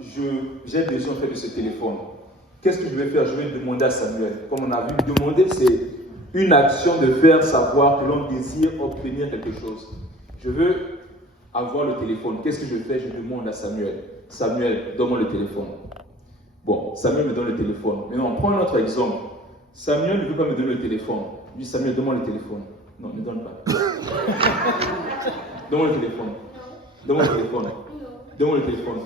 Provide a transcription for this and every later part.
j'ai besoin en fait de ce téléphone. Qu'est-ce que je vais faire? Je vais demander à Samuel. Comme on a vu, demander, c'est une action de faire savoir que l'on désire obtenir quelque chose. Je veux avoir le téléphone. Qu'est-ce que je fais? Je demande à Samuel. Samuel, donne-moi le téléphone. Bon, Samuel me donne le téléphone. Maintenant, on prend un autre exemple. Samuel ne veut pas me donner le téléphone. Je dis, Samuel, donne-moi le téléphone. Non, ne donne pas. Donne-moi le téléphone. Donne-moi le téléphone. Donne-moi le téléphone.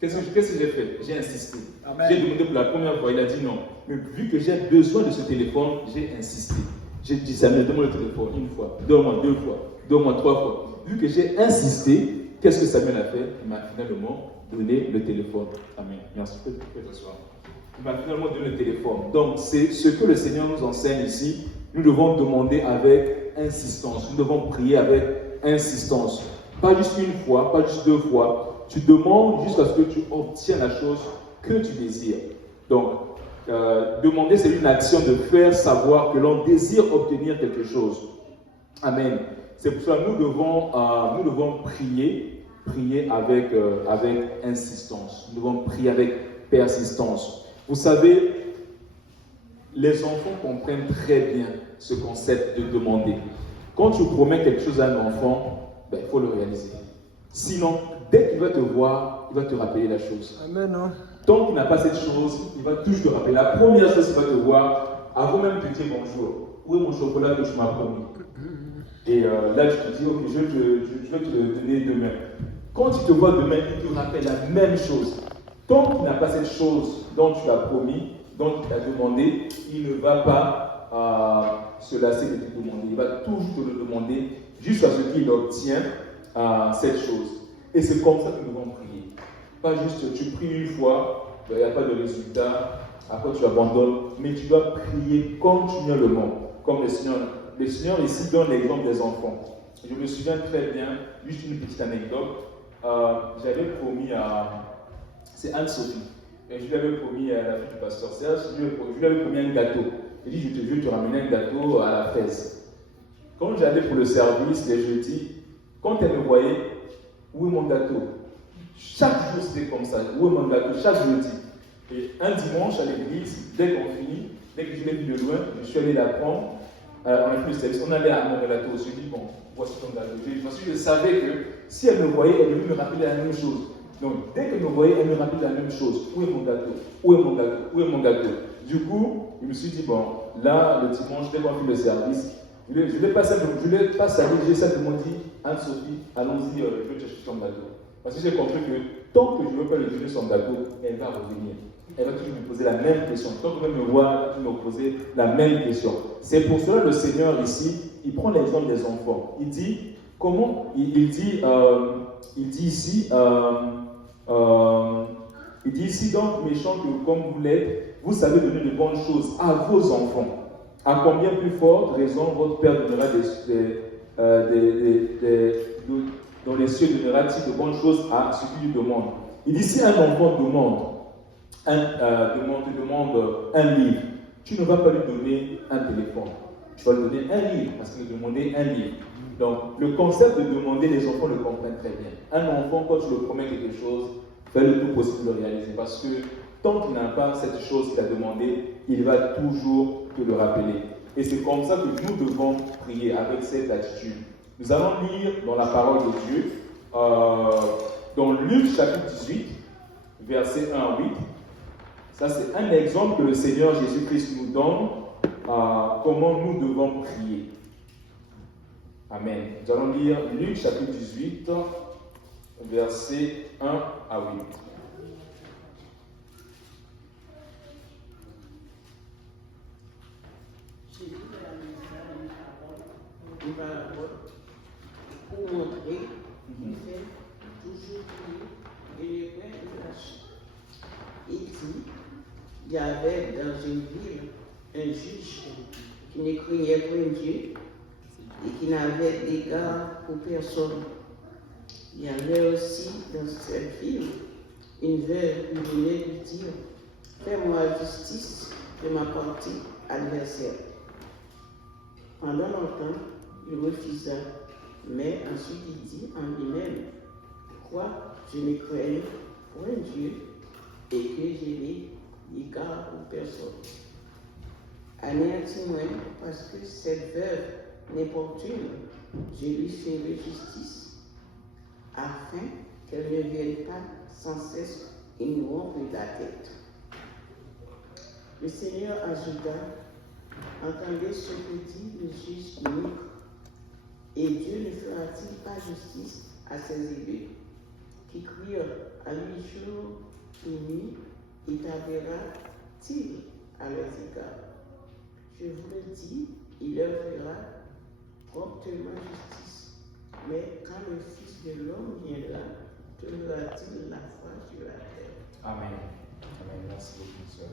Qu'est-ce que j'ai fait? J'ai insisté. Amen. J'ai demandé pour la première fois, il a dit non. Mais vu que j'ai besoin de ce téléphone, j'ai insisté. J'ai dit, Samuel, donne-moi le téléphone une fois, donne-moi deux fois, donne-moi trois fois. Vu que j'ai insisté, qu'est-ce que Samuel a fait? Il m'a finalement donné le téléphone. Amen. Merci. Il m'a finalement donné le téléphone. Donc, c'est ce que le Seigneur nous enseigne ici. Nous devons demander avec insistance. Nous devons prier avec insistance. Pas juste une fois, pas juste deux fois. Tu demandes jusqu'à ce que tu obtiennes la chose que tu désires. Donc, demander, c'est une action de faire savoir que l'on désire obtenir quelque chose. Amen. C'est pour ça que nous devons prier avec insistance. Nous devons prier avec persistance. Vous savez, les enfants comprennent très bien ce concept de demander. Quand tu promets quelque chose à un enfant, il faut le réaliser. Sinon, dès qu'il va te voir, il va te rappeler la chose. Amen. Hein? Tant qu'il n'a pas cette chose, il va toujours te rappeler. La première chose qu'il va te voir, avant même de te dire bonjour, où est mon chocolat que tu m'as promis? Et là, tu te dis, ok, je vais te le donner demain. Quand il te voit demain, il te rappelle la même chose. Tant qu'il n'a pas cette chose dont tu l'as promis, dont tu l'as demandé, il ne va pas se lasser de te demander. Il va toujours te le demander jusqu'à ce qu'il obtienne cette chose. Et c'est comme ça que nous devons prier. Pas juste tu pries une fois, il n'y a pas de résultat, après tu abandonnes, mais tu dois prier continuellement. Comme le Seigneur ici donne l'exemple des enfants. Je me souviens très bien, juste une petite anecdote. J'avais promis c'est Anne-Sophie, et je lui avais promis à la fille du pasteur Serge, je lui avais promis un gâteau. Il dit, je te ramener un gâteau à la fête. Quand j'allais pour le service les jeudis, quand elle me voyait, où est mon gâteau? Chaque jour c'était comme ça, où est mon gâteau? Chaque jeudi. Et un dimanche à l'église, dès qu'on finit, dès que je l'ai vu de loin, je suis allé la prendre. On a fait le service, on allait à mon gâteau. Je me suis dit, bon, voici ton gâteau. Parce que je savais que si elle me voyait, elle devait me rappeler la même chose. Donc, dès qu'elle me voyait, elle me rappelait la même chose. Où est mon gâteau? Où est mon gâteau? Où est mon gâteau? Du coup, je me suis dit, bon, là, le dimanche, dès qu'on fait le service, je ne l'ai pas salué, j'ai simplement dit, Anne-Sophie, allons-y, je vais chercher ton gâteau. Parce que j'ai compris que tant que je ne veux pas lui donner son gâteau, elle va revenir. Elle va toujours me poser la même question. Tant que me voir, elle va me poser la même question. C'est pour cela que le Seigneur ici, il prend l'exemple des enfants. Il dit, comment? Il dit ici, donc, méchant que comme vous l'êtes, vous savez donner de bonnes choses à vos enfants. À combien plus forte raison votre Père donnera dans les cieux donnera-t-il de bonnes choses à celui qui lui demande. Il dit, si un enfant te demande un livre, tu ne vas pas lui donner un téléphone. Tu vas lui donner un livre, parce qu'il a demandé un livre. Donc, le concept de demander, les enfants le comprennent très bien. Un enfant, quand tu lui promets quelque chose, fais le tout possible de le réaliser. Parce que tant qu'il n'a pas cette chose qu'il a demandé, il va toujours te le rappeler. Et c'est comme ça que nous devons prier, avec cette attitude. Nous allons lire dans la parole de Dieu, dans Luc chapitre 18, versets 1 à 8. Ça, c'est un exemple que le Seigneur Jésus-Christ nous donne, comment nous devons prier. Amen. Nous allons lire Luc chapitre 18, versets 1 à 8. Jésus une parabole pour montrer qu'il fait toujours prier et le pain est lâché. Il dit, il y avait dans une ville un juge qui ne craignait point Dieu et qui n'avait d'égard pour personne. Il y avait aussi dans cette ville une veuve qui venait lui dire, fais-moi justice de ma partie adversaire. Pendant longtemps, il refusa, mais ensuite il dit en lui-même, quoi, je ne crains point Dieu et que je n'ai égard pour personne. Anéantis-moi parce que cette veuve m'importune, je lui ferai justice, afin qu'elle ne vienne pas sans cesse et nous rompre la tête. Le Seigneur ajouta, entendez ce que dit le juge inique, et Dieu ne fera-t-il pas justice à ses élus qui crient à lui jour et nuit, et t'avera-t-il à leurs égards? Je vous le dis, il leur fera promptement justice. Mais quand le Fils de l'homme viendra, trouvera-t-il la foi sur la terre? Amen. Amen. Merci beaucoup, sœur.